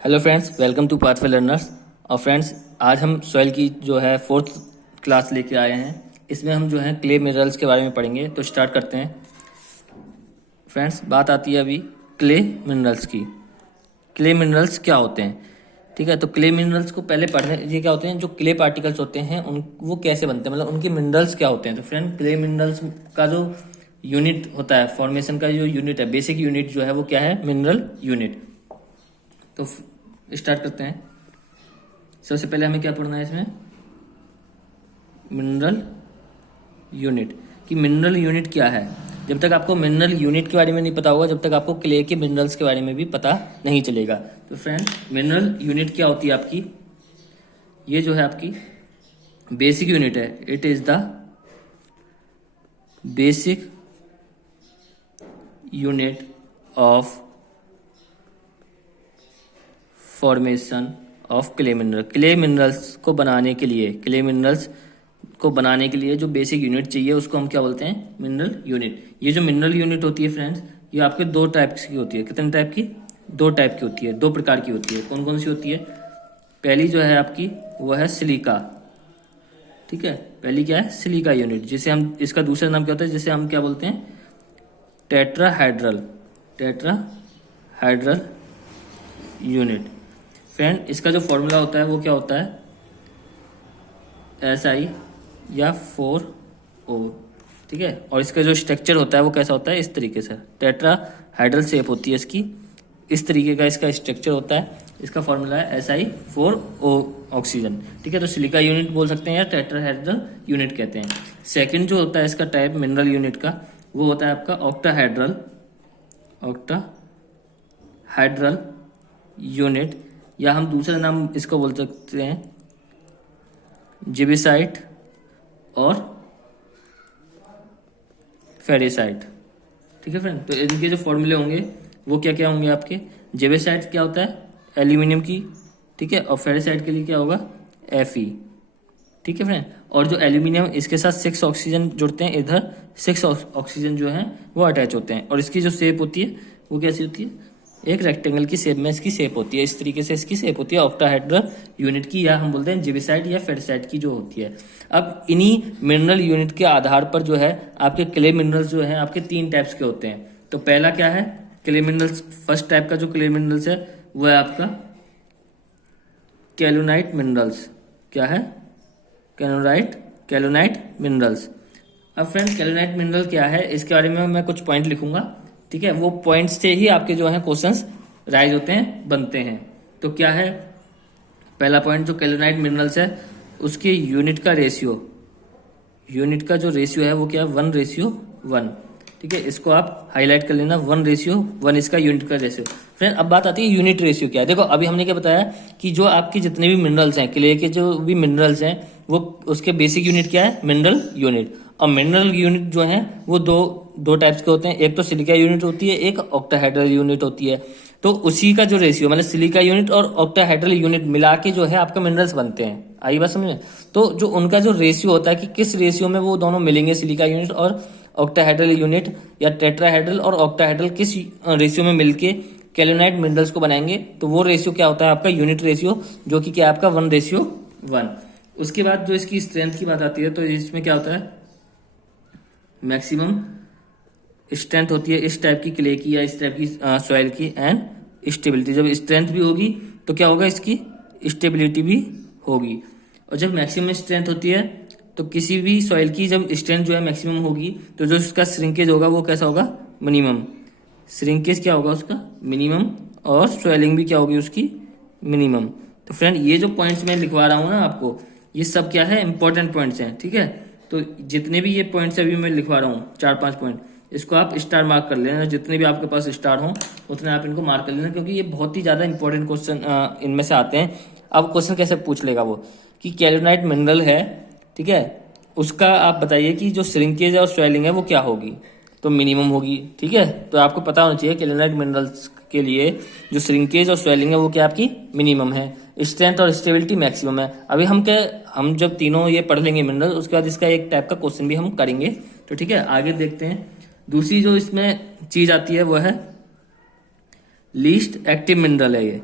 Hello friends, welcome to pathway learners. और friends, आज हम सॉइल की जो है 4th क्लास लेके आए हैं। इसमें हम जो है क्ले मिनरल्स के बारे में पढ़ेंगे। तो स्टार्ट करते हैं। फ्रेंड्स, बात आती है अभी क्ले मिनरल्स की। क्ले मिनरल्स क्या होते हैं? ठीक है, तो क्ले मिनरल्स को पहले पढ़ने, ये क्या होते हैं, जो क्ले पार्टिकल्स होते हैं उन वो कैसे बनते हैं, मतलब उनके मिनरल्स क्या होते हैं। तो फ्रेंड, क्ले मिनरल्स का जो यूनिट होता है, फॉर्मेशन का जो यूनिट है, बेसिक यूनिट जो है वो क्या है? Mineral unit. तो स्टार्ट करते हैं। सबसे पहले हमें क्या पढ़ना है इसमें? Mineral unit. कि मिनरल यूनिट क्या है। जब तक आपको मिनरल यूनिट के बारे में नहीं पता होगा, जब तक आपको क्ले के मिनरल्स के बारे में भी पता नहीं चलेगा। तो फ्रेंड, मिनरल यूनिट क्या होती है आपकी? ये जो है आपकी बेसिक यूनिट है। It is the basic unit of formation of clay mineral. Clay minerals को बनाने के लिए, क्ले मिनरल्स को बनाने के लिए जो बेसिक यूनिट चाहिए उसको हम क्या बोलते हैं? Mineral unit. ये जो मिनरल यूनिट होती है फ्रेंड्स, ये आपके दो टाइप्स की होती है। कितने टाइप की? दो टाइप की होती है, दो प्रकार की होती है। कौन कौन सी होती है? पहली जो है आपकी वो है सिलिका। ठीक है, पहली क्या है? सिलिका यूनिट, जिसे हम, इसका दूसरा नाम क्या होता है, जिसे हम क्या बोलते हैं? टेट्राहाइड्रल। Tetrahedral unit. फ्रेंड, इसका जो फॉर्मूला होता है वो क्या होता है? SI या 4O। ठीक है, और इसका जो स्ट्रक्चर होता है वो कैसा होता है? इस तरीके से टेट्राहाइड्रल शेप होती है इसकी। इस तरीके का इसका स्ट्रक्चर होता है। इसका फॉर्मूला है Si4O ऑक्सीजन। ठीक है, तो सिलिका यूनिट बोल सकते हैं या टेट्राहाइड्रल यूनिट कहते हैं। सेकंड जो होता है इसका टाइप मिनरल यूनिट का, वो होता है आपका ऑक्टाहाइड्रल। ऑक्टाहाइड्रल यूनिट, या हम दूसरा नाम इसको बोल सकते हैं जिबिसाइट और फेरिसाइट। ठीक है फ्रेंड, तो इनके जो फॉर्मूले होंगे वो क्या क्या होंगे आपके? जिबिसाइट क्या होता है? एल्यूमिनियम की। ठीक है, और फेरिसाइट के लिए क्या होगा? Fe। ठीक है फ्रेंड, और जो एल्यूमिनियम, इसके साथ 6 ऑक्सीजन जुड़ते हैं, इधर 6 ऑक्सीजन जो है वो अटैच होते हैं। और इसकी जो शेप होती है वो कैसी होती है? एक रेक्टेंगल की शेप में इसकी शेप होती है। इस तरीके से इसकी शेप होती है ऑक्टाहाइड्रल यूनिट की, या हम बोलते हैं जिबिसाइट या फेरिसाइट की जो होती है। अब इन्हीं मिनरल यूनिट के आधार पर जो है आपके क्ले मिनरल्स जो है आपके 3 टाइप्स के होते हैं। तो पहला क्या है? क्ले मिनरल्स, फर्स्ट टाइप का जो क्ले मिनरल्स है वो है आपका कैलोनाइट मिनरल्स। क्या है? कैलोनाइट मिनरल्स। अब फ्रेंड, कैलोनाइट मिनरल क्या है, इसके बारे में मैं कुछ पॉइंट लिखूंगा। ठीक है, वो पॉइंट्स से ही आपके जो है क्वेश्चंस राइज होते हैं, बनते हैं। तो क्या है पहला पॉइंट? जो कैलोनाइट मिनरल्स है उसके यूनिट का रेशियो, यूनिट का जो रेशियो है वो क्या है? 1:1। ठीक है, इसको आप हाईलाइट कर लेना, 1:1 इसका यूनिट का रेशियो। फ्रेंड, अब बात आती है यूनिट रेशियो क्या है। देखो, अभी हमने क्या बताया कि जो आपकी जितने भी मिनरल्स हैं, क्ले के जो भी मिनरल्स हैं, वो उसके बेसिक यूनिट क्या है? Mineral unit. और मिनरल यूनिट जो है वो दो टाइप्स के होते हैं। एक तो सिलिका यूनिट होती है, एक ऑक्टाहाइड्रल यूनिट होती है। तो उसी का जो रेशियो, मतलब सिलिका यूनिट और ऑक्टाहाइड्रल यूनिट मिला के जो है आपके मिनरल्स बनते हैं। आई बात समझ में? तो जो उनका जो रेशियो होता है कि किस रेशियो में वो दोनों मिलेंगे, सिलिका यूनिट और ऑक्टाहाइड्रल यूनिट या टेट्राहाइड्रल और ऑक्टाहाइड्रल किस रेशियो में मिलके कैलोनाइट मिनरल्स को बनाएंगे, तो वो रेशियो क्या होता है आपका? यूनिट रेशियो, जो कि क्या आपका? 1:1। उसके बाद जो इसकी स्ट्रेंथ की बात आती है, तो इसमें क्या होता है? मैक्सिमम स्ट्रेंथ होती है इस टाइप की क्ले की या इस टाइप की सॉइल की, एंड स्टेबिलिटी। जब स्ट्रेंथ भी होगी तो क्या होगा? इसकी स्टेबिलिटी भी होगी। और जब मैक्सिमम स्ट्रेंथ होती है, तो किसी भी सॉइल की जब स्ट्रेंथ जो है मैक्सिमम होगी, तो जो इसका श्रिंकेज होगा वो कैसा होगा? मिनिमम। श्रिंकेज क्या होगा उसका? मिनिमम। और स्वेलिंग भी क्या होगी उसकी? मिनिमम। तो फ्रेंड, ये जो पॉइंट्स मैं लिखवा रहा हूँ ना आपको, ये सब क्या है? इंपॉर्टेंट पॉइंट्स हैं। ठीक है, तो जितने भी ये पॉइंट्स अभी मैं लिखवा रहा हूँ, 4-5 पॉइंट, इसको आप स्टार मार्क कर लेना। जितने भी आपके पास स्टार हो उतने आप इनको मार्क कर लेना, क्योंकि ये बहुत ही ज्यादा इंपॉर्टेंट क्वेश्चन इनमें से आते हैं। अब क्वेश्चन कैसे पूछ लेगा वो कि कैलोनाइट मिनरल है, ठीक है, उसका आप बताइए कि जो श्रिंकेज और स्वेलिंग है वो क्या होगी? तो मिनिमम होगी। ठीक है, तो आपको पता होना चाहिए कैलोनाइट मिनरल्स के लिए जो श्रिंकेज और स्वेलिंग है वो क्या आपकी? मिनिमम है। स्ट्रेंथ और स्टेबिलिटी मैक्सिमम है। अभी हम जब तीनों ये पढ़ लेंगे मिनरल, उसके बाद इसका एक टाइप का क्वेश्चन भी हम करेंगे। तो ठीक है, आगे देखते हैं। दूसरी जो इसमें चीज आती है वो है लीस्ट एक्टिव मिनरल है ये।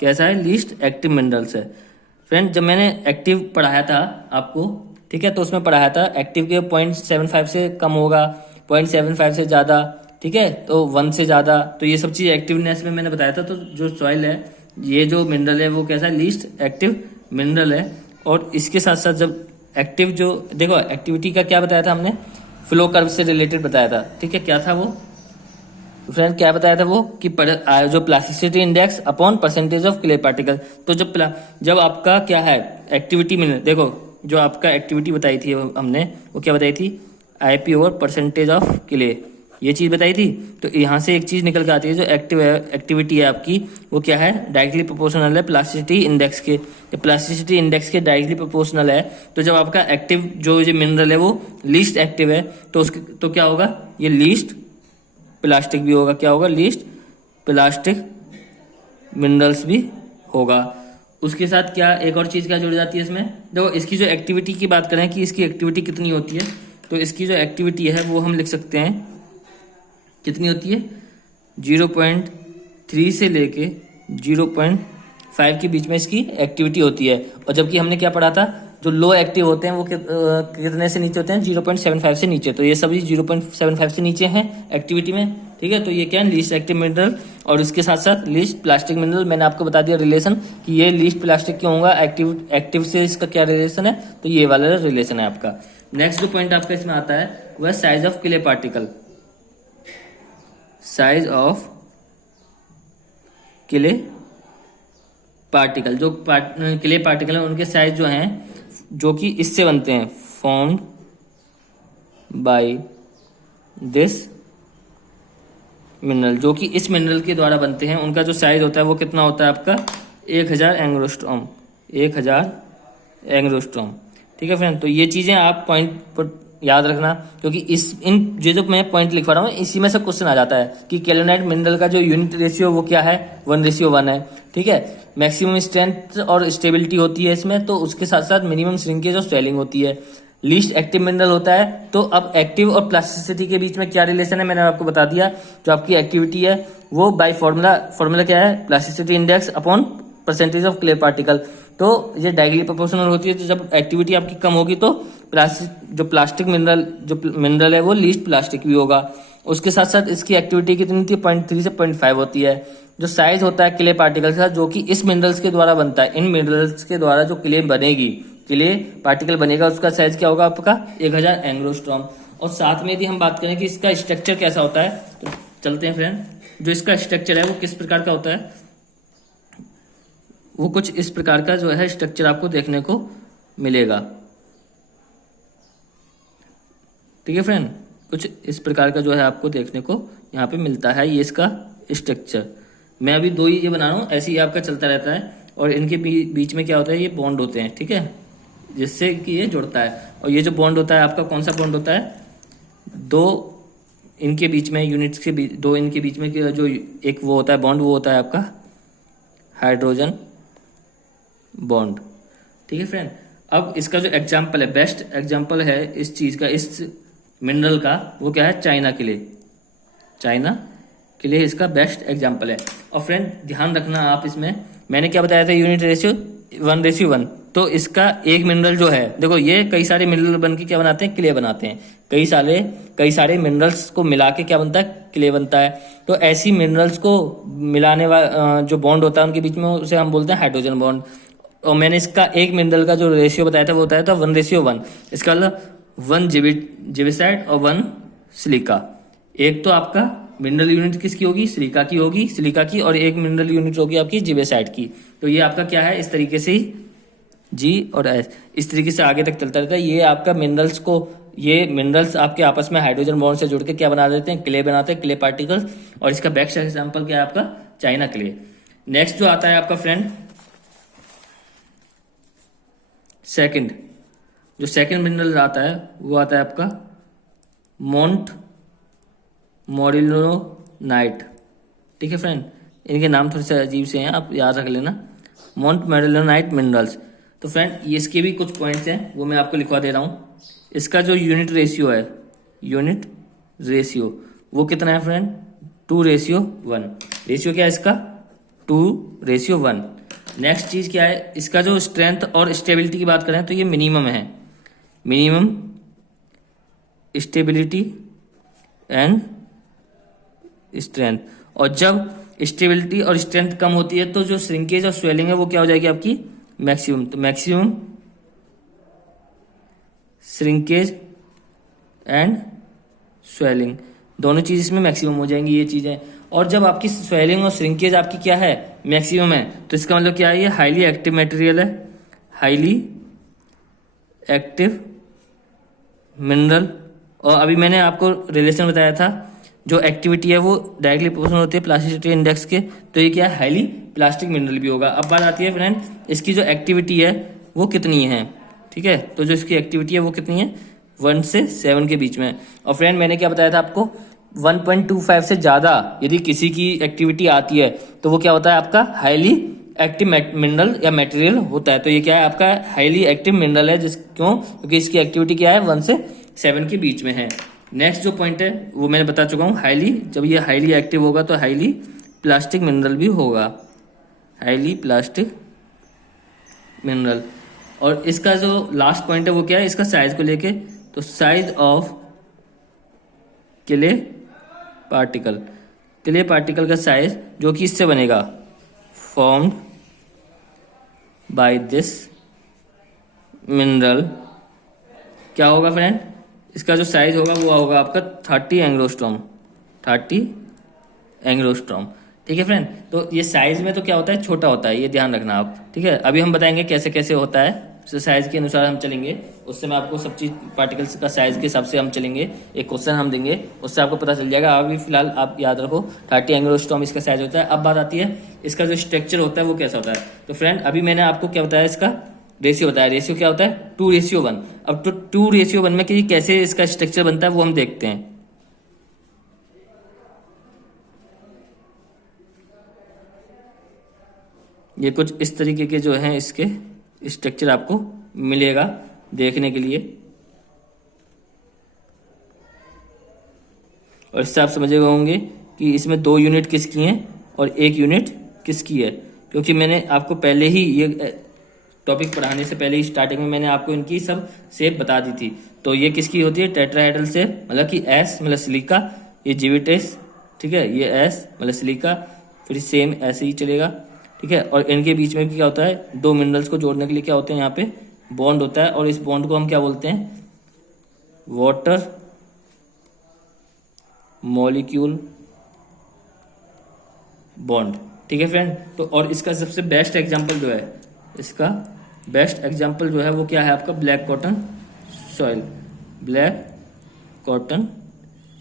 कैसा है, लीस्ट एक्टिव मिनरल्स है। फ्रेंड जब मैंने एक्टिव पढ़ाया था आपको, ठीक है, तो उसमें पढ़ाया था एक्टिव के 0.75 से कम होगा, 0.75 से ज़्यादा, ठीक है, तो 1 से ज़्यादा, तो ये सब चीज़ एक्टिवनेस में मैंने बताया था। तो जो सॉइल है, ये जो मिनरल है वो कैसा है, लीस्ट एक्टिव मिनरल है। और इसके साथ साथ जब एक्टिव जो देखो एक्टिविटी का क्या बताया था हमने, फ्लो कर्व से रिलेटेड बताया था, ठीक है, क्या था वो फ्रेंड, क्या बताया था वो कि जो plasticity index upon percentage of clay particle. तो जब आपका क्या है एक्टिविटी में, देखो जो आपका एक्टिविटी बताई थी हमने, वो क्या बताई थी, IP over percentage of clay, ये चीज बताई थी। तो यहाँ से एक चीज निकल के आती है, जो एक्टिविटी है आपकी, वो क्या है, डायरेक्टली प्रोपोर्शनल है प्लास्टिसिटी इंडेक्स के। प्लास्टिसिटी इंडेक्स के डायरेक्टली प्रोपोर्शनल है, तो जब आपका एक्टिव जो मिनरल है वो लीस्ट एक्टिव है, तो उसके तो क्या होगा, ये लीस्ट प्लास्टिक भी होगा, क्या होगा, लीस्ट प्लास्टिक मिनरल्स भी होगा। उसके साथ क्या एक और चीज क्या जुड़ जाती है इसमें, देखो इसकी जो एक्टिविटी की बात करें कि इसकी एक्टिविटी कितनी होती है, तो इसकी जो एक्टिविटी है वो हम लिख सकते हैं, कितनी होती है, 0.3 से लेके 0.5 के बीच में इसकी एक्टिविटी होती है। और जबकि हमने क्या पढ़ा था, जो लो एक्टिव होते हैं वो कितने से नीचे होते हैं, 0.75 से नीचे। तो ये सभी 0.75 से नीचे हैं एक्टिविटी में, ठीक है। तो ये क्या है, लीस्ट एक्टिव मिनरल। और इसके साथ साथ लीस्ट प्लास्टिक मिनरल, मैंने आपको बता दिया रिलेशन कि ये लीस्ट प्लास्टिक क्यों होगा, एक्टिव से इसका क्या रिलेशन है, तो ये वाला रिलेशन है आपका। नेक्स्ट जो पॉइंट आपका इसमें आता है वह size of clay particle. Size of clay particle, जो क्ले पार्टिकल है उनके साइज जो हैं, जो कि इससे बनते हैं, फॉर्म्ड बाय दिस मिनरल, जो कि इस मिनरल के द्वारा बनते हैं, उनका जो साइज होता है वो कितना होता है आपका, 1000 एंग्स्ट्रॉम, 1000 एंग्स्ट्रॉम, ठीक है फ्रेंड। तो ये चीजें आप पॉइंट पर याद रखना, क्योंकि ये जो मैं पॉइंट लिखवा रहा हूँ इसी में से क्वेश्चन आ जाता है कि केलोनाइट मिनरल का जो यूनिट रेशियो वो क्या है, 1:1 है, ठीक है। मैक्सिमम स्ट्रेंथ और स्टेबिलिटी होती है इसमें, तो उसके साथ साथ मिनिमम श्रिंकेज और स्वेलिंग होती है। लीस्ट एक्टिव मिनरल होता है। तो अब एक्टिव और प्लास्टिसिटी के बीच में क्या रिलेशन है, मैंने आपको बता दिया। जो आपकी एक्टिविटी है वो बाय फॉर्मूला क्या है, plasticity index upon percentage of clay particle. तो ये डायरेक्टली प्रोपोर्शनल होती है। तो जब एक्टिविटी आपकी कम होगी तो प्लास्टिक मिनरल है वो लीस्ट प्लास्टिक भी होगा। उसके साथ साथ इसकी एक्टिविटी कितनी थी, 0.3 से 0.5 होती है। जो साइज होता है क्ले पार्टिकल का, जो कि इस मिनरल्स के द्वारा बनता है, इन मिनरल्स के द्वारा जो क्ले बनेगी, क्ले पार्टिकल बनेगा, उसका साइज क्या होगा आपका, 1000 एंग्स्ट्रॉम। और साथ में यदि हम बात करें कि इसका स्ट्रक्चर कैसा होता है, तो चलते हैं फ्रेंड। जो इसका स्ट्रक्चर है वो किस प्रकार का होता है, वो कुछ इस प्रकार का जो है स्ट्रक्चर आपको देखने को मिलेगा, ठीक है फ्रेंड। कुछ इस प्रकार का जो है आपको देखने को यहाँ पे मिलता है, ये इसका स्ट्रक्चर। मैं अभी 2 ही ये बना रहा हूँ, ऐसे ही आपका चलता रहता है। और इनके बीच में क्या होता है, ये बॉन्ड होते हैं, ठीक है, जिससे कि ये जुड़ता है। और ये जो बॉन्ड होता है आपका, कौन सा बॉन्ड होता है, 2 इनके बीच में यूनिट्स के बीच, 2 इनके बीच में जो एक वो होता है बॉन्ड, वो होता है आपका हाइड्रोजन बॉन्ड, ठीक है फ्रेंड। अब इसका जो एग्जाम्पल है, बेस्ट एग्जाम्पल है इस चीज का, इस मिनरल का, वो क्या है, चाइना क्ले। चाइना क्ले इसका बेस्ट एग्जाम्पल है। और फ्रेंड ध्यान रखना आप, इसमें मैंने क्या बताया था, यूनिट रेशियो 1:1। तो इसका एक मिनरल जो है, देखो ये कई सारे मिनरल बन के क्या बनाते हैं, क्ले बनाते हैं। कई सारे मिनरल्स को मिला के क्या बनता है, क्ले बनता है। तो ऐसी मिनरल्स को मिलाने वाला जो बॉन्ड होता है उनके बीच में, उसे हम बोलते हैं हाइड्रोजन बॉन्ड। और मैंने इसका एक मिनरल का जो रेशियो बताया था वो बताया था 1:1। इसका मतलब 1 जिबेसाइड और 1 सिलिका। एक तो आपका मिनरल यूनिट किसकी होगी, सिलिका की, और एक मिनरल यूनिट होगी आपकी जिबेसाइड की। तो ये आपका क्या है, इस तरीके से ही जी और एस, इस तरीके से आगे तक चलता रहता है। ये आपका ये मिनरल्स आपके आपस में हाइड्रोजन बॉन्ड से जुड़ के क्या बना देते हैं, क्ले बनाते हैं, क्ले पार्टिकल्स। और इसका बेस्ट एग्जाम्पल क्या है आपका, चाइना क्ले। नेक्स्ट जो आता है आपका फ्रेंड, जो सेकंड मिनरल आता है वो आता है आपका मोंट मोरिलोनाइट, ठीक है फ्रेंड। इनके नाम थोड़े से अजीब से हैं, आप याद रख लेना, मोंट मोरिलोनाइट मिनरल्स। तो फ्रेंड ये इसके भी कुछ पॉइंट्स हैं, वो मैं आपको लिखवा दे रहा हूँ। इसका जो यूनिट रेशियो वो कितना है फ्रेंड, 2:1। रेशियो क्या है इसका, 2:1। नेक्स्ट चीज क्या है, इसका जो स्ट्रेंथ और स्टेबिलिटी की बात करें तो ये मिनिमम है, मिनिमम स्टेबिलिटी एंड स्ट्रेंथ। और जब स्टेबिलिटी और स्ट्रेंथ कम होती है तो जो श्रिंकेज और स्वेलिंग है वो क्या हो जाएगी आपकी मैक्सिमम। तो मैक्सिमम श्रिंकेज एंड स्वेलिंग दोनों चीज इसमें मैक्सिमम हो जाएंगी ये चीजें। और जब आपकी स्वेलिंग और श्रिंकेज आपकी क्या है मैक्सिमम है तो इसका मतलब क्या है, ये हाईली एक्टिव मटेरियल है, हाईली एक्टिव मिनरल। और अभी मैंने आपको रिलेशन बताया था, जो एक्टिविटी है वो डायरेक्टली प्रोपोर्शनल होती है प्लास्टिसिटी इंडेक्स के, तो ये क्या है हाईली प्लास्टिक मिनरल भी होगा। अब बात आती है फ्रेंड इसकी जो एक्टिविटी है वो कितनी है, ठीक है। तो जो इसकी एक्टिविटी है वो कितनी है 1 से 7 के बीच में। और फ्रेंड मैंने क्या बताया था आपको 1.25 से ज़्यादा यदि किसी की एक्टिविटी आती है तो वो क्या होता है आपका हाईली एक्टिव मिनरल या मटेरियल होता है। तो ये क्या है आपका हाईली एक्टिव मिनरल है, क्योंकि इसकी एक्टिविटी क्या है 1 से 7 के बीच में है। नेक्स्ट जो पॉइंट है वो मैंने बता चुका हूँ, हाईली, जब ये हाईली एक्टिव होगा तो हाईली प्लास्टिक मिनरल भी होगा, हाईली प्लास्टिक मिनरल। और इसका जो लास्ट पॉइंट है वो क्या है इसका साइज को लेके, तो size of clay particle, clay particle का साइज जो कि इससे बनेगा फॉर्म्ड बाय दिस मिनरल क्या होगा फ्रेंड, इसका जो साइज होगा वो होगा आपका 30 एंग्स्ट्रॉम, 30 एंग्स्ट्रॉम, ठीक है फ्रेंड। तो ये साइज में तो क्या होता है छोटा होता है, ये ध्यान रखना आप, ठीक है। अभी हम बताएंगे कैसे कैसे होता है, तो साइज के अनुसार हम चलेंगे, उससे मैं आपको सब चीज पार्टिकल्स का साइज के हिसाब से हम चलेंगे, एक क्वेश्चन हम देंगे उससे आपको पता चल जाएगा। अभी फिलहाल आप याद रखो 30 एंग्स्ट्रॉम इसका साइज होता है। अब बात आती है इसका जो स्ट्रक्चर होता है वो कैसा होता है। तो फ्रेंड अभी मैंने आपको क्या बताया, इसका रेशियो बताया, रेशियो क्या होता है 2:1। अब तो 2:1 में कि कैसे इसका स्ट्रक्चर बनता है वो हम देखते हैं। ये कुछ इस तरीके के जो हैं इसके स्ट्रक्चर आपको मिलेगा देखने के लिए, और इससे आप समझ गए होंगे कि इसमें 2 यूनिट किसकी हैं और 1 यूनिट किसकी है, क्योंकि मैंने आपको पहले ही ये टॉपिक पढ़ाने से पहले ही स्टार्टिंग में मैंने आपको इनकी सब शेप बता दी थी। तो ये किसकी होती है टेट्राहेड्रल शेप, मतलब कि एस मतलब सिलिका, ये जीविटेस, ठीक है, ये एस मतलब सिलिका, फिर सेम ऐसे ही चलेगा, ठीक है। और इनके बीच में भी क्या होता है 2 मिनरल्स को जोड़ने के लिए क्या होते हैं यहाँ पे बॉन्ड होता है, और इस बॉन्ड को हम क्या बोलते हैं वाटर मॉलिक्यूल बॉन्ड, ठीक है फ्रेंड। तो और इसका सबसे बेस्ट एग्जांपल जो है, इसका बेस्ट एग्जांपल जो है वो क्या है आपका black cotton soil, black cotton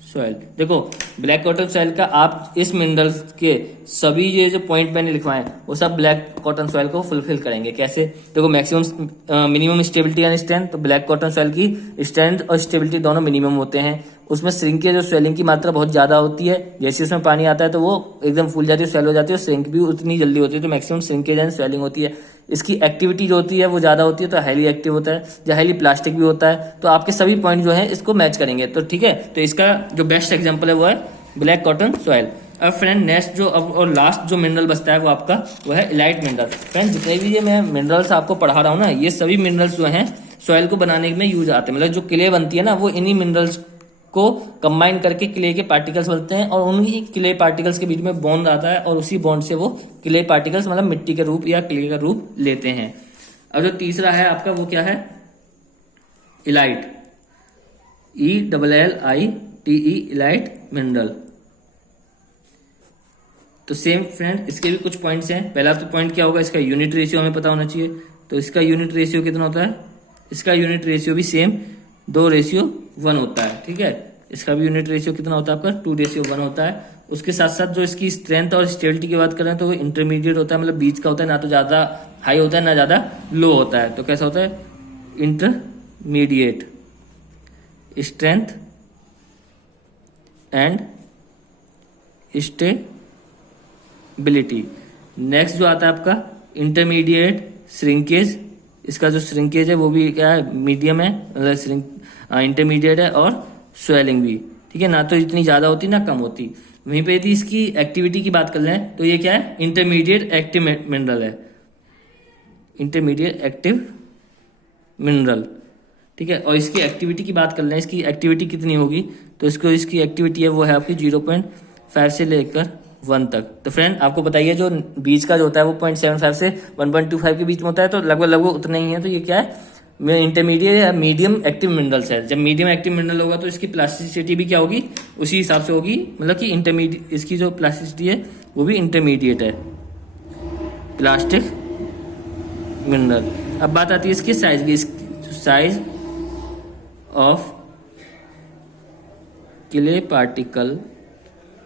soil. देखो ब्लैक कॉटन सॉइल का आप इस मिनरल के सभी ये जो पॉइंट मैंने लिखवाए वो सब ब्लैक कॉटन सॉइल को फुलफिल करेंगे। कैसे, देखो maximum minimum stability and strength, तो ब्लैक कॉटन सॉइल की स्ट्रेंथ और स्टेबिलिटी दोनों मिनिमम होते हैं। उसमें श्रिंकेज और स्वेलिंग की मात्रा बहुत ज्यादा होती है, जैसे उसमें पानी आता है तो वो एकदम फूल जाती है, स्वेल हो जाती है, और श्रिंक भी उतनी जल्दी होती है, तो मैक्सिमम श्रिंकेज एंड स्वेलिंग होती है। इसकी एक्टिविटी जो होती है वो ज्यादा होती है, तो हाईली एक्टिव होता है, जो हाईली प्लास्टिक भी होता है। तो आपके सभी पॉइंट जो है इसको मैच करेंगे, तो ठीक है। तो इसका जो बेस्ट एग्जाम्पल है वो है ब्लैक कॉटन सॉइल। अब फ्रेंड नेक्स्ट जो अब और लास्ट जो मिनरल बचता है वो आपका वो है इलाइट मिनरल। फ्रेंड जितने भी ये मैं मिनरल्स आपको पढ़ा रहा हूँ ना, ये सभी मिनरल्स जो हैं सॉइल को बनाने में यूज आते हैं, मतलब जो क्ले बनती है ना वो इन्हीं मिनरल्स को कंबाइन करके क्ले के पार्टिकल्स बनते हैं, और उन्हीं क्ले पार्टिकल्स के बीच में बॉन्ड आता है, और उसी बॉन्ड से वो क्ले पार्टिकल्स मतलब मिट्टी के रूप या क्ले का रूप लेते हैं। अब जो तीसरा है आपका वो क्या है इलाइट, ELLITE इलाइट मिनरल। तो सेम फ्रेंड इसके भी कुछ पॉइंट्स हैं। पहला तो पॉइंट क्या होगा, इसका यूनिट रेशियो हमें पता होना चाहिए। तो इसका यूनिट रेशियो कितना होता है, इसका यूनिट रेशियो भी सेम 2:1 होता है, ठीक है। इसका भी यूनिट रेशियो कितना होता है आपका 2:1 होता है। उसके साथ साथ जो इसकी स्ट्रेंथ और स्टेबिलिटी की बात करें तो वो इंटरमीडिएट होता है, मतलब बीच का होता है, ना तो ज्यादा हाई होता है ना ज्यादा लो होता है। तो कैसा होता है intermediate strength and stability. Next जो आता है आपका इंटरमीडिएट श्रिंकेज, इसका जो श्रिंकेज है वो भी क्या है मीडियम है, मतलब इंटरमीडिएट है, और स्वेलिंग भी, ठीक है, ना तो इतनी ज्यादा होती ना कम होती। वहीं पे यदि इसकी एक्टिविटी की बात कर लें तो ये क्या है इंटरमीडिएट एक्टिव मिनरल है, इंटरमीडिएट एक्टिव मिनरल, ठीक है। और इसकी एक्टिविटी की बात कर लें, इसकी एक्टिविटी कितनी होगी, तो इसकी एक्टिविटी है वो है आपकी 0.5 से लेकर 1 तक। तो फ्रेंड आपको बताइए जो बीच का जो होता है वो 0.75 से 1.25 के बीच में होता है, तो लगभग उतना ही है। तो ये क्या है, इंटरमीडिएट या मीडियम एक्टिव मिनरल्स है। जब मीडियम एक्टिव मिनरल होगा तो इसकी प्लास्टिसिटी भी क्या होगी, उसी हिसाब से होगी, मतलब कि इंटरमीडिएट, इसकी जो प्लास्टिसिटी है वो भी इंटरमीडिएट है, प्लास्टिक मिनरल। अब बात आती है इसकी साइज की। Size of clay particle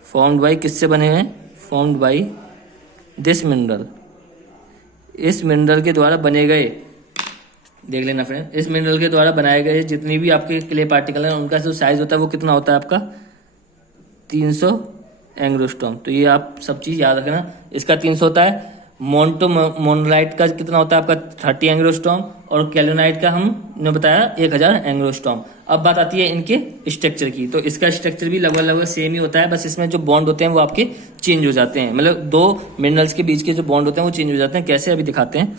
formed by, किससे बने हैं, फॉर्म्ड बाई दिस मिनरल, इस मिनरल के द्वारा बने गए, देख लेना फ्रेंड, इस मिनरल के द्वारा बनाए गए जितनी भी आपके क्ले पार्टिकल हैं उनका जो साइज होता है वो कितना होता है आपका 300 एंग्स्ट्रॉम। तो ये आप सब चीज याद रखना, इसका 300 होता है। मोनोलाइट का कितना होता है आपका 30 एंग्स्ट्रॉम, और कैल्विनाइट का हमने बताया 1000 एंग्स्ट्रॉम। अब बात आती है इनके स्ट्रक्चर की, तो इसका स्ट्रक्चर भी लगभग सेम ही होता है, बस इसमें जो बॉन्ड होते हैं वो आपके चेंज हो जाते हैं, मतलब दो मिनरल्स के बीच के जो बॉन्ड होते हैं वो चेंज हो जाते हैं। कैसे, अभी दिखाते हैं।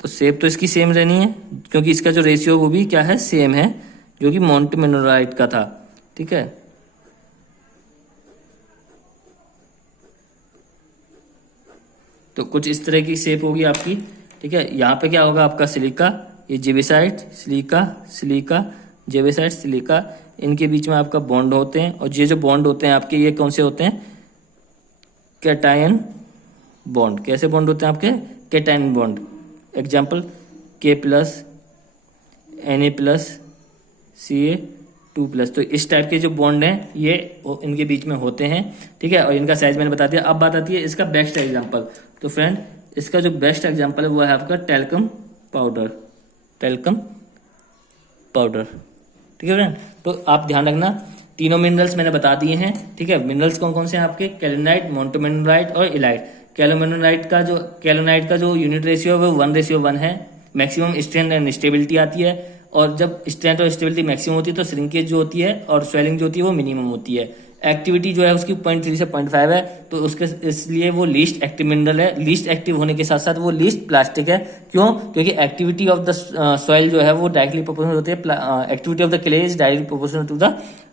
तो शेप तो इसकी सेम रहनी है, क्योंकि इसका जो रेशियो वो भी क्या है, सेम है, जो कि मोनोलाइट का था, ठीक है। तो कुछ इस तरह की शेप होगी आपकी, ठीक है। यहाँ पे क्या होगा आपका सिलिका, ये जेबेसाइट, सिलिका, सिलिका, जेबेसाइट, सिलिका, इनके बीच में आपका बॉन्ड होते हैं। और ये जो बॉन्ड होते हैं आपके, ये कौन से होते हैं, कैटायन बॉन्ड। कैसे बॉन्ड होते हैं आपके, cation bond. Example K+, Na+, Ca2+। तो इस टाइप के जो बॉन्ड हैं ये इनके बीच में होते हैं, ठीक है। और इनका साइज मैंने बता दिया। अब बात आती है इसका बेस्ट एग्जाम्पल। तो फ्रेंड इसका जो बेस्ट एग्जाम्पल है वो है आपका टैल्कम पाउडर, टैल्कम पाउडर, ठीक है फ्रेंड। तो आप ध्यान रखना, तीनों मिनरल्स मैंने बता दिए हैं, ठीक है। मिनरल्स कौन कौन से हैं आपके, कैल्विनाइट, मोनोमिनराइट और इलाइट। कैल्विनाइट का जो यूनिट रेशियो है वो 1:1 है। मैक्सिमम स्ट्रेंथ एंड स्टेबिलिटी आती है, और जब स्ट्रेंथ और स्टेबिलिटी मैक्सिमम होती है तो श्रिंकेज जो होती है और स्वेलिंग जो होती है वो मिनिमम होती है। एक्टिविटी जो है उसकी 0.3 से 0.5 है, तो उसके इसलिए वो लीस्ट एक्टिव मिनरल है। लीस्ट एक्टिव होने के साथ साथ वो लीस्ट प्लास्टिक है। क्यों, क्योंकि एक्टिविटी ऑफ द सॉइल जो है वो डायरेक्टली प्रोपोर्शनल होती है, activity of the clay is directly proportional to the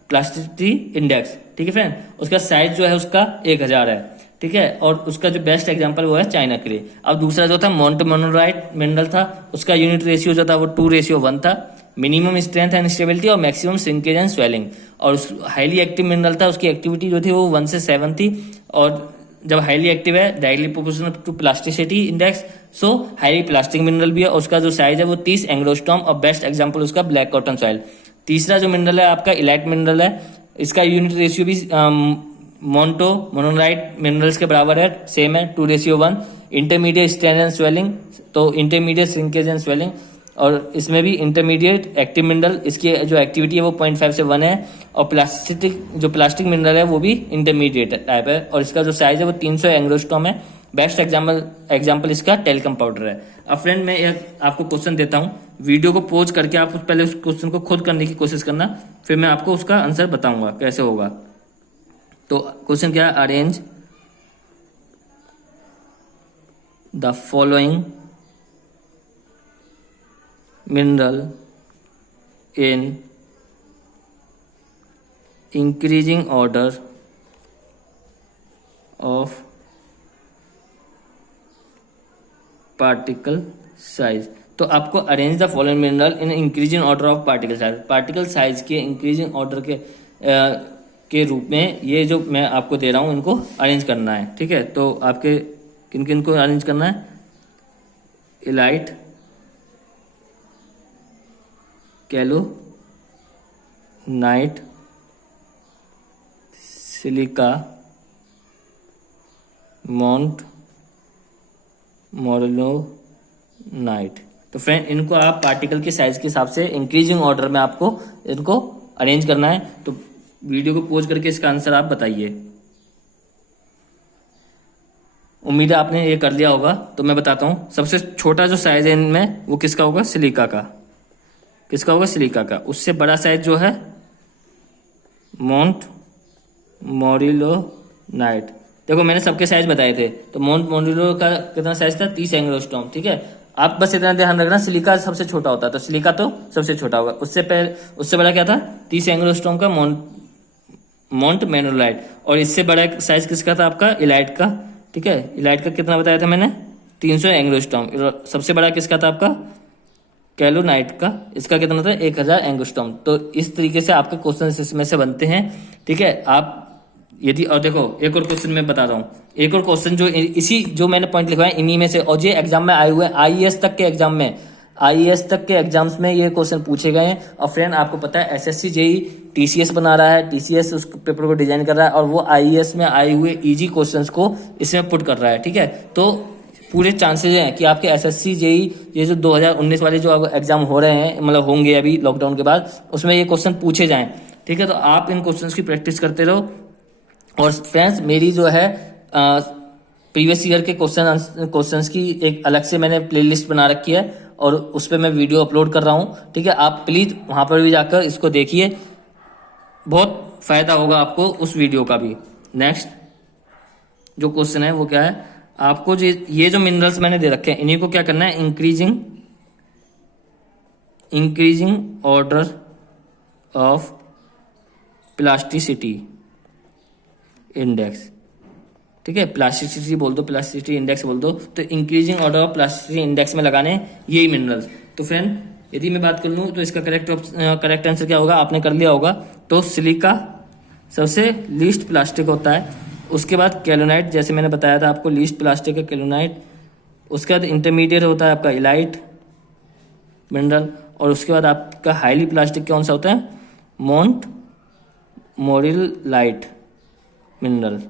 plasticity index, ठीक है फ्रेंड। उसका साइज जो है उसका 1000 है, ठीक है। और उसका जो बेस्ट एग्जांपल वो है चाइना क्ले। अब दूसरा जो था मोनोलाइट मिनरल था, उसका यूनिट रेशियो जो था वो 2:1 था। मिनिमम स्ट्रेंथ एंड स्टेबिलिटी और मैक्सिमम श्रिंकेज एंड स्वेलिंग। और हाईली एक्टिव मिनरल था, उसकी एक्टिविटी जो थी वो 1 से 7 थी। और जब हाईली एक्टिव है directly proportional to plasticity index, so highly plastic mineral भी है। उसका जो साइज है वो 30 एंग्स्ट्रॉम, और बेस्ट एग्जाम्पल उसका ब्लैक कॉटन सॉइल। तीसरा जो मिनरल है आपका इलाइट मिनरल है, इसका यूनिट रेशियो भी मोनोलाइट मिनरल्स के बराबर है, सेम है 2:1। इंटरमीडिएट स्ट्रेंथ एंड स्वेलिंग, तो इंटरमीडिएट श्रिंकेज एंड स्वेलिंग। और इसमें भी इंटरमीडिएट एक्टिव मिनरल, इसकी जो एक्टिविटी है वो 0.5 से 1 है। और प्लास्टिक मिनरल है वो भी इंटरमीडिएट टाइप है, और इसका जो साइज है वो 300 एंग्स्ट्रॉम है। बेस्ट एग्जाम्पल इसका टैल्कम पाउडर है। अब फ्रेंड मैं आपको क्वेश्चन देता हूँ, वीडियो को पॉज करके आप पहले उस क्वेश्चन को खुद करने की कोशिश करना, फिर मैं आपको उसका आंसर बताऊंगा कैसे होगा। तो क्वेश्चन क्या है, arrange the following mineral in increasing order of particle size। तो आपको arrange the following mineral in increasing order of particle size, particle size के इंक्रीजिंग ऑर्डर के रूप में ये जो मैं आपको दे रहा हूं इनको अरेंज करना है, ठीक है। तो आपके किन किन को अरेंज करना है, इलाइट, कैल्विनाइट, सिलिका, मोनोलाइट। तो फ्रेंड इनको आप पार्टिकल के साइज के हिसाब से इंक्रीजिंग ऑर्डर में आपको इनको अरेंज करना है। तो वीडियो को पॉज करके इसका आंसर आप बताइए। उम्मीद है आपने ये कर लिया होगा। तो मैं बताता हूँ, सबसे छोटा जो साइज है इनमें वो किसका होगा, सिलिका का। किसका होगा, सिलिका का। उससे बड़ा साइज जो है मोनोलाइट, देखो मैंने सबके साइज बताए थे, तो मोंट मोरिलो का कितना साइज था, 30 एंग्स्ट्रॉम, ठीक है। आप बस इतना ध्यान रखना, सिलिका सबसे छोटा होता है, तो सिलिका तो सबसे छोटा होगा। उससे बड़ा क्या था, 30 एंग्स्ट्रॉम का मोंट मेनोलाइट। और इससे बड़ा साइज किसका था, आपका इलाइट का, ठीक है। इलाइट का कितना बताया था मैंने, 300 एंग्स्ट्रॉम। सबसे बड़ा किसका था आपका, कैलोनाइट का, इसका कितना था, 1000 एंगस्ट्रॉम। तो इस तरीके से आपके क्वेश्चन इसमें से बनते हैं, ठीक है। आप यदि, और देखो एक और क्वेश्चन मैं बता रहा हूँ, एक और क्वेश्चन जो इसी जो मैंने पॉइंट लिखवाए इन्हीं में से, और ये एग्जाम में आए हुए हैं, आईएएस तक के एग्जाम में, आईएएस तक के एग्जाम्स में ये क्वेश्चन पूछे गए हैं। और फ्रेंड आपको पता है एसएससी जेई टीसीएस बना रहा है, टीसीएस उस पेपर को डिजाइन कर रहा है, और वो आईएएस में आए हुए इजी क्वेश्चंस को इसमें पुट कर रहा है, ठीक है। तो पूरे चांसेस हैं कि आपके एसएससी जेई ये जो 2019 वाले जो एग्जाम हो रहे हैं, मतलब होंगे अभी लॉकडाउन के बाद, उसमें ये क्वेश्चन पूछे जाएं, ठीक है। तो आप इन क्वेश्चंस की प्रैक्टिस करते रहो। और फ्रेंड्स मेरी जो है प्रीवियस ईयर के क्वेश्चंस की एक अलग से मैंने प्लेलिस्ट बना रखी है, और उस पर मैं वीडियो अपलोड कर रहा हूँ, ठीक है। आप प्लीज वहां पर भी जाकर इसको देखिए, बहुत फायदा होगा आपको उस वीडियो का भी। नेक्स्ट जो क्वेश्चन है वो क्या है, आपको ये जो मिनरल्स मैंने दे रखे हैं इन्हीं को क्या करना है, increasing order of plasticity index, ठीक है। प्लास्टिसिटी बोल दो, प्लास्टिसिटी इंडेक्स बोल दो, तो increasing order of plasticity index में लगाने यही मिनरल्स। तो फ्रेंड यदि मैं बात कर लूँ तो इसका करेक्ट आंसर क्या होगा, आपने कर लिया होगा। तो सिलिका सबसे लीस्ट प्लास्टिक होता है, उसके बाद कैलोनाइट, जैसे मैंने बताया था आपको, लीस्ट प्लास्टिक है कैलोनाइट। उसके बाद इंटरमीडिएट होता है आपका इलाइट मिनरल, और उसके बाद आपका हाईली प्लास्टिक कौन सा होता है, मोंट मोरिलाइट मिनरल,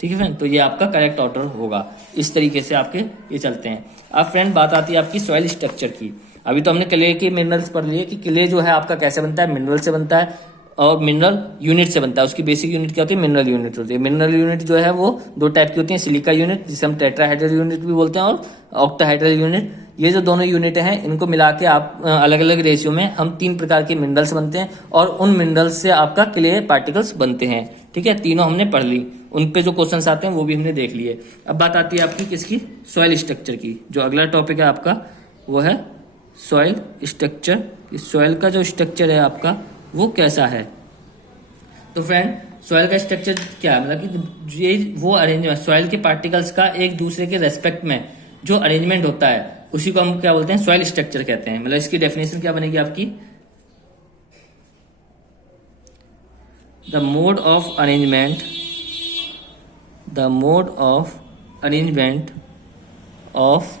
ठीक है फ्रेंड। तो ये आपका करेक्ट ऑर्डर होगा, इस तरीके से आपके ये चलते हैं। अब फ्रेंड बात आती है आपकी सॉइल स्ट्रक्चर की। अभी तो हमने क्ले के मिनरल्स पढ़ लिए कि क्ले जो है आपका कैसे बनता है, मिनरल से बनता है और मिनरल यूनिट से बनता है। उसकी बेसिक यूनिट क्या होती है, मिनरल यूनिट होती है। मिनरल यूनिट जो है वो दो टाइप की होती है, सिलिका यूनिट जिसे हम टेट्राहाइड्रल यूनिट भी बोलते हैं, और ऑक्टाहाइड्रल यूनिट। ये जो दोनों यूनिट हैं इनको मिला के आप अलग अलग रेशियो में हम 3 प्रकार के मिनरल्स बनते हैं, और उन मिनरल्स से आपका क्ले पार्टिकल्स बनते हैं, ठीक है। तीनों हमने पढ़ ली, उन पे जो क्वेश्चंस आते हैं वो भी हमने देख लिए। अब बात आती है आपकी किसकी, सॉइल स्ट्रक्चर की। जो अगला टॉपिक है आपका वो है सॉइल स्ट्रक्चर। सॉइल का जो स्ट्रक्चर है आपका वो कैसा है। तो फ्रेंड सॉइल का स्ट्रक्चर क्या है, मतलब कि ये वो अरेंजमेंट सॉइल के पार्टिकल्स का एक दूसरे के रेस्पेक्ट में जो अरेंजमेंट होता है उसी को हम क्या बोलते हैं, सॉइल स्ट्रक्चर कहते हैं। मतलब इसकी डेफिनेशन क्या बनेगी आपकी, the mode of arrangement of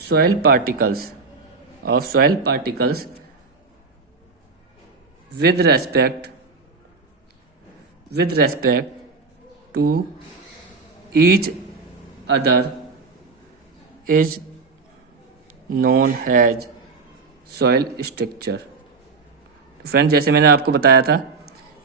soil particles with respect to each other is known as soil structure। तो फ्रेंड जैसे मैंने आपको बताया था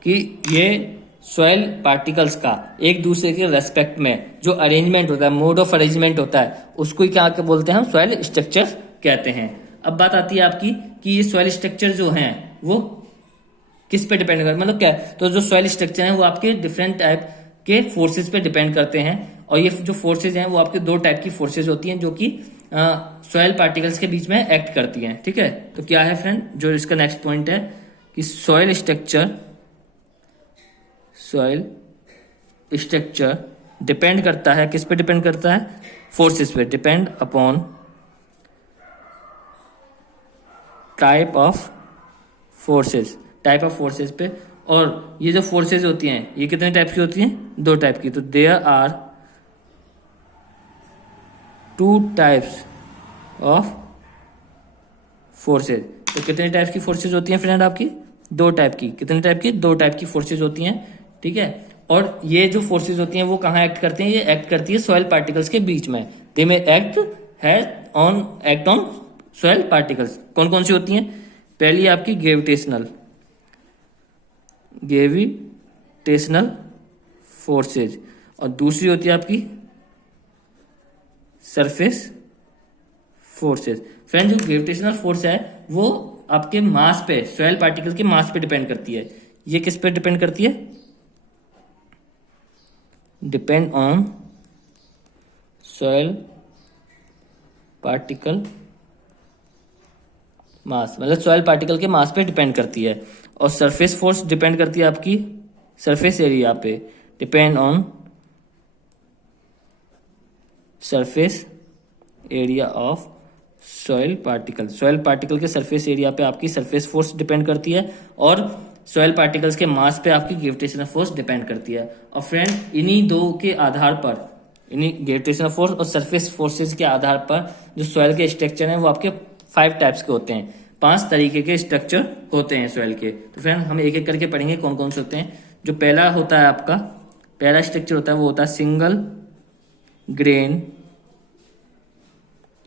कि ये सॉइल पार्टिकल्स का एक दूसरे के रेस्पेक्ट में जो अरेंजमेंट होता है, मोड ऑफ अरेंजमेंट होता है, उसको क्या बोलते हैं हम, सॉइल स्ट्रक्चर कहते हैं। अब बात आती है आपकी कि ये सॉइल स्ट्रक्चर जो हैं वो किस पे डिपेंड करते हैं, मतलब क्या, तो जो सॉइल स्ट्रक्चर हैं वो आपके डिफरेंट टाइप के फोर्सेस पे डिपेंड करते हैं। और ये जो फोर्सेज हैं वो आपके 2 टाइप की फोर्सेज होती हैं जो कि सॉइल पार्टिकल्स के बीच में एक्ट करती हैं, ठीक है। तो क्या है फ्रेंड, जो इसका नेक्स्ट पॉइंट है कि सॉइल स्ट्रक्चर डिपेंड करता है, किस पे डिपेंड करता है, फोर्सेस पे, depend upon type of forces पे। और ये जो फोर्सेस होती हैं ये कितने टाइप की होती हैं, 2 टाइप की। तो there are 2 types of forces. तो कितने टाइप की फोर्सेस होती हैं फ्रेंड आपकी, 2 टाइप की। कितने टाइप की, 2 टाइप की फोर्सेस होती हैं, ठीक है। और ये जो फोर्सेस होती हैं वो कहाँ एक्ट करती हैं, ये एक्ट करती है सॉइल पार्टिकल्स के बीच में। दे में एक्ट ऑन सॉइल पार्टिकल्स। कौन कौन सी होती हैं, पहली आपकी ग्रेविटेशनल फोर्सेज, और दूसरी होती है आपकी सरफेस फोर्सेज। फ्रेंड जो ग्रेविटेशनल फोर्स है वो आपके मास पे, सॉइल पार्टिकल के मास पे डिपेंड करती है। ये किस पे डिपेंड करती है, डिपेंड ऑन सॉइल पार्टिकल मास, मतलब सॉइल पार्टिकल के मास पे डिपेंड करती है। और सरफेस फोर्स डिपेंड करती है आपकी सरफेस एरिया पे, depend on surface area of soil particle. Soil particle के सरफेस एरिया पे आपकी सरफेस फोर्स डिपेंड करती है और सॉइल पार्टिकल्स के मास पे आपकी ग्रेविटेशनल फोर्स डिपेंड करती है। और फ्रेंड इन्हीं दो के आधार पर, इन्हीं ग्रेविटेशनल फोर्स और सरफेस फोर्सेस के आधार पर जो सॉइल के स्ट्रक्चर हैं वो आपके 5 टाइप्स के होते हैं, 5 तरीके के स्ट्रक्चर होते हैं सॉइल के। तो फ्रेंड हम एक एक करके पढ़ेंगे कौन कौन से होते हैं। जो पहला होता है आपका, पहला स्ट्रक्चर होता है वो होता है सिंगल ग्रेन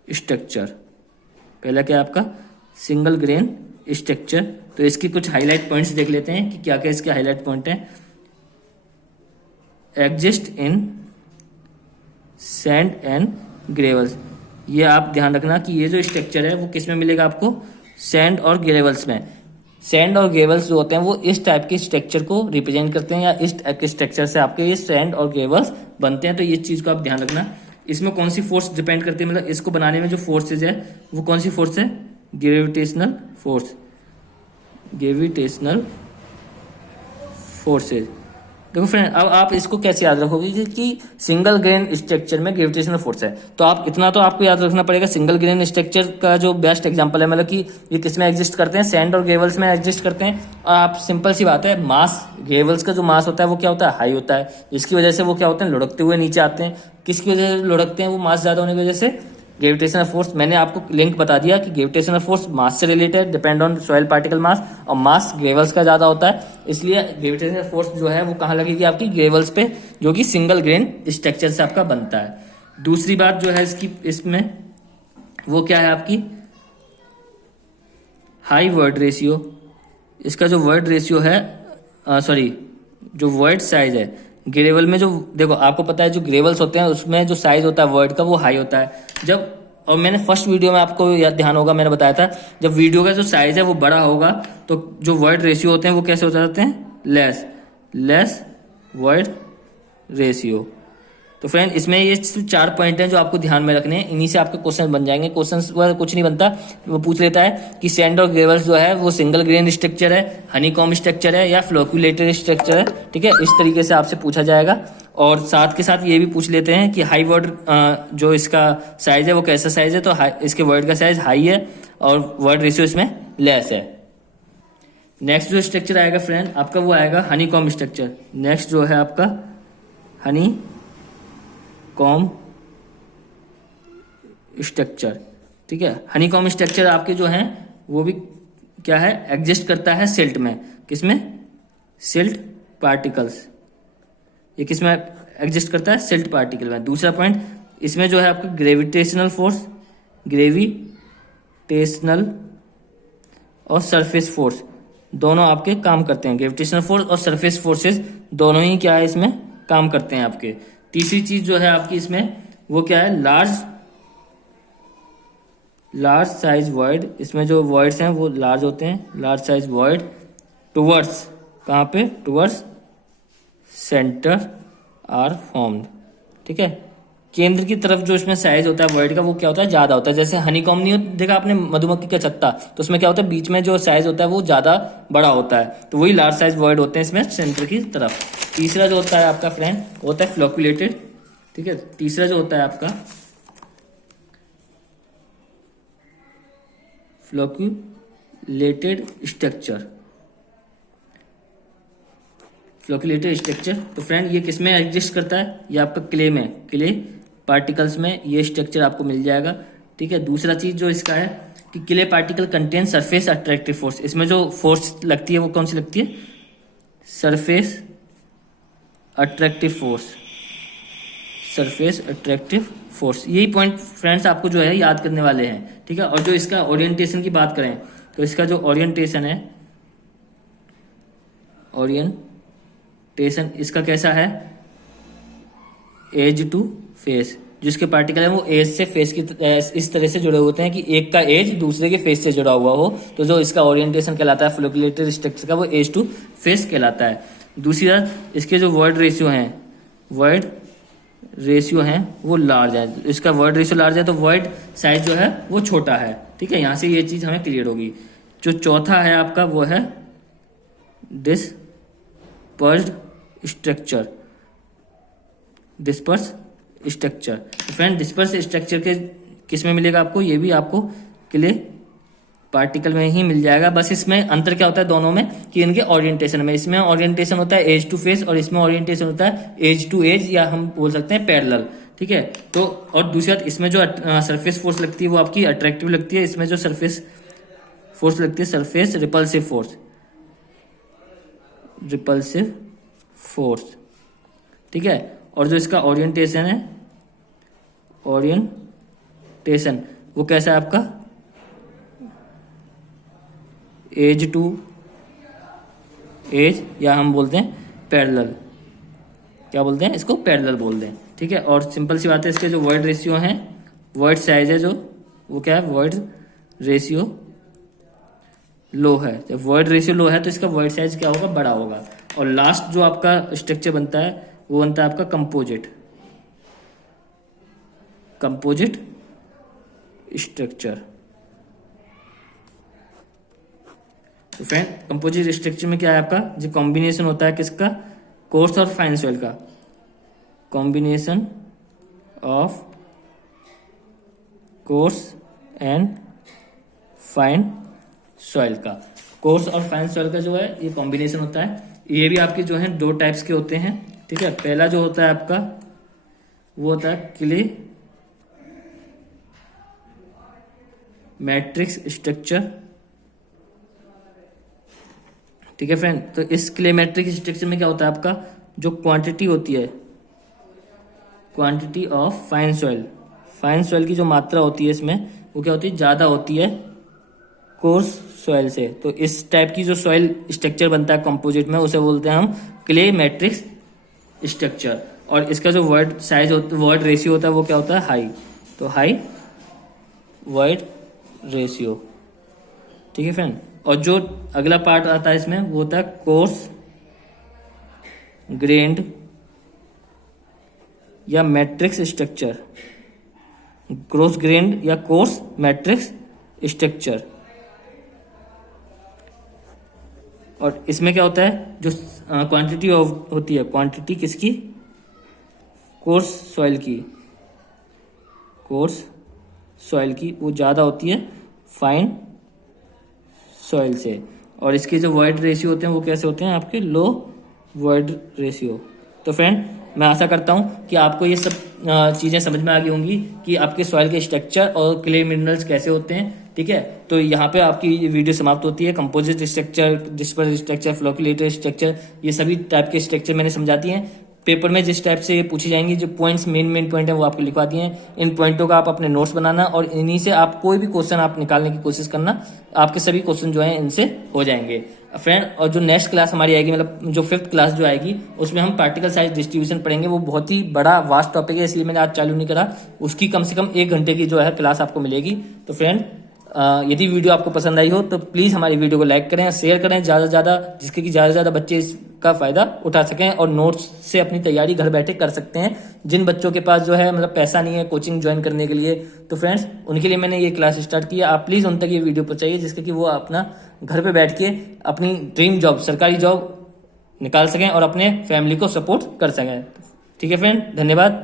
स्ट्रक्चर। पहला क्या है आपका, सिंगल ग्रेन स्ट्रक्चर। तो इसकी कुछ हाईलाइट पॉइंट्स देख लेते हैं कि क्या क्या इसके हाईलाइट पॉइंट हैं। Exist in sand and gravels, ये आप ध्यान रखना कि ये जो स्ट्रक्चर है वो किस में मिलेगा आपको, सैंड और ग्रेवल्स में। सैंड और ग्रेवल्स जो होते हैं वो इस टाइप के स्ट्रक्चर को रिप्रेजेंट करते हैं, या इस टाइप के स्ट्रक्चर से आपके ये सैंड और ग्रेवल्स बनते हैं। तो ये चीज को आप ध्यान रखना। इसमें कौन सी फोर्स डिपेंड करती है, मतलब इसको बनाने में जो फोर्सेज है वो कौन सी फोर्स है, ग्रेविटेशनल फोर्स, ग्रेविटेशनल फोर्सेज। देखो फ्रेंड अब आप इसको कैसे याद रखोगे कि सिंगल ग्रेन स्ट्रक्चर में ग्रेविटेशनल फोर्स है, तो आप इतना तो आपको याद रखना पड़ेगा। सिंगल ग्रेन स्ट्रक्चर का जो बेस्ट एग्जांपल है, मतलब कि ये किस में एग्जिस्ट करते हैं, सैंड और ग्रेवल्स में एग्जिस्ट करते हैं। और आप सिंपल सी बात है, मास ग्रेवल्स का जो मास होता है वो क्या होता है, हाई होता है। इसकी वजह से वो क्या होते हैं, लुढ़कते हुए नीचे आते हैं। किसकी वजह से लुढ़कते हैं, वो मास ज्यादा होने की वजह से, ग्रेविटेशनल फोर्स। मैंने आपको लिंक बता दिया कि ग्रेविटेशनल फोर्स मास से related, depend on soil particle mass, और मास ग्रेवल्स का ज्यादा होता है। इसलिए ग्रेविटेशनल फोर्स जो है वो कहाँ लगेगी आपकी, ग्रेवल्स पे, जो कि सिंगल ग्रेन स्ट्रक्चर से आपका बनता है। दूसरी बात जो है इसकी इसमें वो क्या है आपकी, हाई वर्ड रेशियो। इसका जो वर्ड रेशियो है, सॉरी जो वर्ड साइज है ग्रेवल में, जो देखो आपको पता है जो ग्रेवल्स होते हैं उसमें जो साइज होता है वर्ड का वो हाई होता है। जब, और मैंने फर्स्ट वीडियो में आपको याद ध्यान होगा मैंने बताया था, जब वीडियो का जो साइज है वो बड़ा होगा तो जो वर्ड रेशियो होते हैं वो कैसे हो जाते हैं, लेस वर्ड रेशियो। तो फ्रेंड इसमें ये 4 पॉइंट हैं जो आपको ध्यान में रखने हैं, इन्हीं से आपके क्वेश्चन बन जाएंगे। क्वेश्चन कुछ नहीं बनता, वो पूछ लेता है कि सैंड और ग्रेवल्स जो है वो सिंगल ग्रेन स्ट्रक्चर है, हनीकॉम स्ट्रक्चर है, या फ्लोक्यूलेटेड स्ट्रक्चर है। ठीक है, इस तरीके से आपसे पूछा जाएगा। और साथ के साथ ये भी पूछ लेते हैं कि हाई वर्ड जो इसका साइज है वो कैसा साइज है, तो इसके वर्ड का साइज हाई है और वर्ड रेशियो इसमें लेस है। नेक्स्ट जो स्ट्रक्चर आएगा फ्रेंड आपका वो आएगा हनीकॉम स्ट्रक्चर। नेक्स्ट जो है आपका हनी कॉम स्ट्रक्चर। ठीक है, हनीकॉम स्ट्रक्चर आपके जो हैं वो भी क्या है, एग्जिस्ट करता है सिल्ट में। किसमें, सिल्ट पार्टिकल्स। ये किसमें एग्जिस्ट करता है, सिल्ट पार्टिकल में। दूसरा पॉइंट इसमें जो है आपका ग्रेविटेशनल फोर्स, ग्रेविटेशनल और सरफेस फोर्स दोनों आपके काम करते हैं। ग्रेविटेशनल फोर्स और सरफेस फोर्सेस दोनों ही क्या है इसमें काम करते हैं आपके। तीसरी चीज जो है आपकी इसमें वो क्या है, लार्ज साइज वॉइड। इसमें जो वॉइड्स हैं वो लार्ज होते हैं, लार्ज साइज वॉइड टुवर्ड्स, कहाँ पे, टुवर्ड्स सेंटर आर फॉर्म्ड। ठीक है, केंद्र की तरफ जो इसमें साइज होता है वॉइड का वो क्या होता है, ज्यादा होता है। जैसे हनीकॉम नहीं देखा आपने मधुमक्खी का छत्ता, तो उसमें क्या होता है, बीच में जो साइज होता है वो ज्यादा बड़ा होता है, तो वही लार्ज साइज वॉइड होते हैं इसमें सेंटर की तरफ। तीसरा जो होता है आपका फ्रेंड वो होता है फ्लोक्यूलेटेड। ठीक है, तीसरा जो होता है आपका फ्लोक्यूलेटेड स्ट्रक्चर। फ्लोक्यूलेटेड स्ट्रक्चर तो फ्रेंड ये किसमें एग्जिस्ट करता है, ये आपका क्ले में, क्ले पार्टिकल्स में ये स्ट्रक्चर आपको मिल जाएगा। ठीक है, दूसरा चीज जो इसका है कि clay particle contain surface attractive force. इसमें जो फोर्स लगती है वो कौन सी लगती है, surface attractive force, surface attractive force. यही पॉइंट फ्रेंड्स आपको जो है याद करने वाले हैं। ठीक है, और जो इसका ओरिएंटेशन की बात करें तो इसका जो ओरिएंटेशन है, ओरिएंटेशन इसका कैसा है, एज टू फेस। जिसके पार्टिकल है वो एज से फेस की इस तरह से जुड़े होते हैं कि एक का एज दूसरे के फेस से जुड़ा हुआ हो, तो जो इसका ओरिएंटेशन कहलाता है फ्लोक्यूलेटेड स्ट्रक्चर का वो एज टू फेस कहलाता है। दूसरी बात इसके जो वर्ड रेशियो हैं वॉइड रेशियो है वो लार्ज है, इसका वॉइड रेशियो लार्ज है तो वॉइड साइज जो है वो छोटा है। ठीक है, यहां से ये चीज हमें क्लियर होगी। जो चौथा है आपका वो है dispersed structure. Disperse structure friend, disperse structure के किस में मिलेगा आपको, ये भी आपको क्ले पार्टिकल में ही मिल जाएगा। बस इसमें अंतर क्या होता है दोनों में कि इनके ओरिएंटेशन में, इसमें ओरिएंटेशन होता है एज टू फेस और इसमें ओरिएंटेशन होता है एज टू एज, या हम बोल सकते हैं पैरेलल। ठीक है, तो और दूसरी बात, इसमें जो सरफेस फोर्स लगती है वो आपकी अट्रैक्टिव लगती है, इसमें जो सरफेस फोर्स लगती है surface repulsive force, repulsive force. ठीक है, और जो इसका ओरिएंटेशन है, ओरिएंटेशन वो कैसा है आपका, एज टू एज, या हम बोलते हैं पैरेलल। क्या बोलते हैं इसको, पैरेलल बोलते हैं। ठीक है, और सिंपल सी बात है, इसके जो वॉइड रेशियो है, वॉइड साइज है जो वो क्या है, वॉइड रेशियो लो है। जब वॉइड रेशियो लो है तो इसका वॉइड साइज क्या होगा, बड़ा होगा। और लास्ट जो आपका स्ट्रक्चर बनता है वो बनता है आपका कंपोजिट, कंपोजिट स्ट्रक्चर। तो फ्रेंड, कंपोजिट स्ट्रक्चर में क्या है आपका, जो कॉम्बिनेशन होता है किसका, कोर्स और फाइन सॉइल का, combination of course and fine soil का। कोर्स और फाइन सॉइल का जो है ये कॉम्बिनेशन होता है। ये भी आपके जो है दो टाइप्स के होते हैं। ठीक है, पहला जो होता है आपका वो होता है क्ले मैट्रिक्स स्ट्रक्चर। ठीक है फ्रेंड, तो इस क्ले मैट्रिक्स स्ट्रक्चर में क्या होता है आपका, जो क्वांटिटी होती है, quantity of fine soil, fine soil की जो मात्रा होती है इसमें वो क्या होती है, ज्यादा होती है कोर्स सॉइल से। तो इस टाइप की जो सॉइल स्ट्रक्चर बनता है कंपोजिट में उसे बोलते हैं हम क्ले मैट्रिक्स स्ट्रक्चर। और इसका जो वर्ड साइज होता है, वर्ड रेशियो होता है वो क्या होता है, हाई। तो हाई वर्ड रेशियो। ठीक है फ्रेंड, और जो अगला पार्ट आता है इसमें वो होता है कोर्स ग्रेन्ड या मैट्रिक्स स्ट्रक्चर, कोर्स ग्रेन्ड या कोर्स मैट्रिक्स स्ट्रक्चर। और इसमें क्या होता है, जो क्वांटिटी होती है, क्वांटिटी किसकी, कोर्स सॉइल की, कोर्स सॉइल की वो ज़्यादा होती है फाइन सॉइल से। और इसके जो वॉइड रेशियो होते हैं वो कैसे होते हैं आपके, लो वॉइड रेशियो। तो फ्रेंड, मैं आशा करता हूँ कि आपको ये सब चीज़ें समझ में आ गई होंगी कि आपके सॉइल के स्ट्रक्चर और क्ले मिनरल्स कैसे होते हैं। ठीक है, तो यहाँ पे आपकी वीडियो समाप्त होती है। Composite structure, disperse structure, flocculator structure, ये सभी टाइप के स्ट्रक्चर मैंने समझा दिए हैं। पेपर में जिस टाइप से ये पूछी जाएंगी, जो पॉइंट्स मेन पॉइंट है वो आपको लिखवा दिए हैं। इन पॉइंटों का आप अपने नोट्स बनाना और इन्हीं से आप कोई भी क्वेश्चन आप निकालने की कोशिश करना, आपके सभी क्वेश्चन जो हैं इनसे हो जाएंगे फ्रेंड। और जो नेक्स्ट क्लास हमारी आएगी, मतलब जो 5th क्लास जो आएगी, उसमें हम पार्टिकल साइज डिस्ट्रीब्यूशन पढ़ेंगे। वो बहुत ही बड़ा वास्ट टॉपिक है, इसलिए मैंने आज चालू नहीं करा। उसकी कम से कम 1 घंटे की जो है क्लास आपको मिलेगी। तो फ्रेंड, यदि वीडियो आपको पसंद आई हो तो प्लीज़ हमारी वीडियो को लाइक करें, शेयर करें ज़्यादा से ज़्यादा, जिसके कि ज़्यादा से ज़्यादा बच्चे इसका फ़ायदा उठा सकें और नोट्स से अपनी तैयारी घर बैठे कर सकते हैं। जिन बच्चों के पास जो है मतलब पैसा नहीं है कोचिंग ज्वाइन करने के लिए, तो फ्रेंड्स उनके लिए मैंने ये क्लास स्टार्ट की है। आप प्लीज़ उन तक ये वीडियो पहुँचाइए, जिसके कि वो अपना घर पर बैठ के अपनी ड्रीम जॉब, सरकारी जॉब निकाल सकें और अपने फैमिली को सपोर्ट कर सकें। ठीक है फ्रेंड, धन्यवाद।